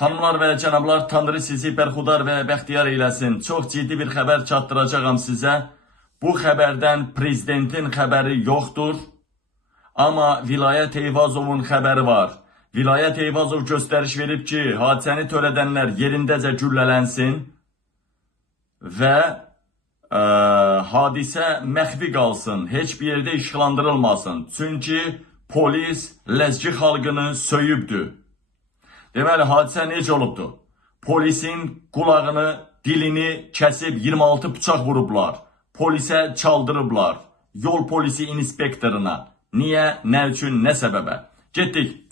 Xanımlar və cənablar, Tanrı sizi bərxudar və bəxtiyar eyləsin. Çox ciddi bir xəbər çatdıracağam sizə. Bu xəbərdən prezidentin xəbəri yoxdur. Amma Vilayət Eyvazovun xəbəri var. Vilayət Eyvazov göstəriş verib ki, hadisəni törədənlər yerindəcə güllələnsin və hadisə məxfi qalsın, heç bir yerdə işıqlandırılmasın. Çünki polis Ləzgi xalqını söyübdür. Deməli, hadisə necə olubdur? Polisin qulağını, dilini kəsib 26 bıçaq vurublar. Polisə çaldırıblar. Yol polisi inspektoruna. Niyə, nə üçün, nə səbəbə? Getdik.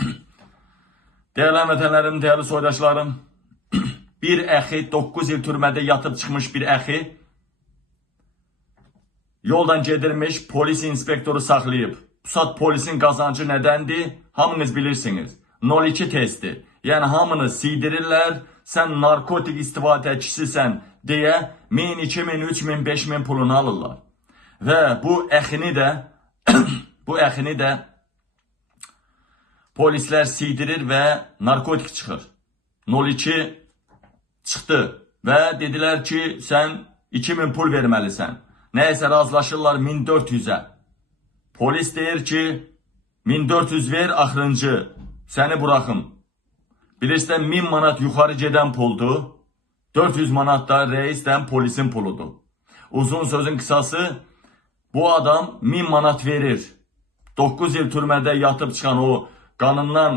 Dəyərli vətənlərim, dəyərli soydaşlarım. Bir əxi, 9 il türmədə yatıb çıxmış bir əxi yoldan gedirmiş, polis inspektoru saxlayıb. Bu saat polisin qazancı nədəndir? Hamınız bilirsiniz. 02 testi. Yəni hamını siydirirlər, sən narkotik istifadəçisisən deyə 1000, 2000, 3000, 5000 pulunu alırlar. Və bu əxini də polislər siydirir və narkotik çıxır. 02 çıxdı və dedilər ki, sən 2000 pul verməlisən. Nəyəsə razılaşırlar 1400-ə. Polis deyir ki, 1400 ver, axırıncı, səni buraxım. Bilirsən, 1000 manat yuxarı gedən puldur, 400 manat da reisdən polisin puludur. Uzun sözün qısası, bu adam 1000 manat verir. 9 il türmədə yatıb çıxan, o qanından,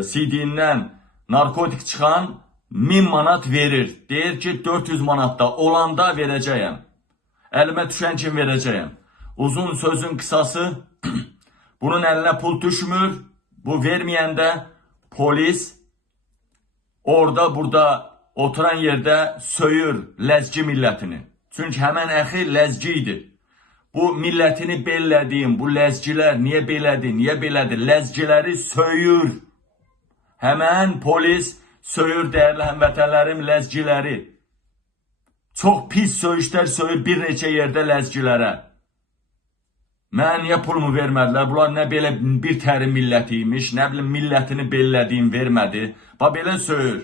sidiyindən narkotik çıxan 1000 manat verir. Deyir ki, 400 manat da olanda verəcəyəm. Əlimə düşən kimi verəcəyəm. Uzun sözün qısası, bunun əlinə pul düşmür. Bu verməyəndə polis orada, burada oturan yerdə söyür Ləzgi millətini. Çünki həmən əxi Ləzgi idi. Bu millətini bellədiyim, bu Ləzgilər niyə belədir, niyə belədir? Ləzgiləri söyür. Həmən polis söyür, dəyərli həmvətənlərim, Ləzgiləri. Çox pis söyüşlər söyür bir neçə yerdə Ləzgilərə. Mən niyə pulumu vermədilər? Bunlar nə belə bir təri millətiymiş, nə bilim millətini bellədiyim vermədi. Bax belə söyür.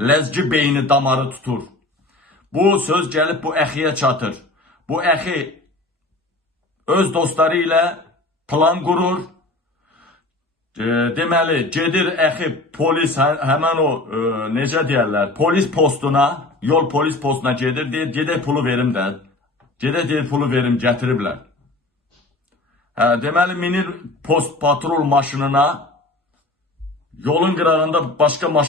Ləzgi beyni damarı tutur. Bu söz gəlib bu əxiyə çatır. Bu əxi öz dostları ilə plan qurur. Deməli, gedir əxi polis, həmən o, necə deyərlər, polis postuna, yol polis postuna gedir, deyir, gedək pulu verim də. Gedək deyir, pulu verim, gətiriblər. Deməli, minir post patrol maşınına, yolun qırağında başqa maşın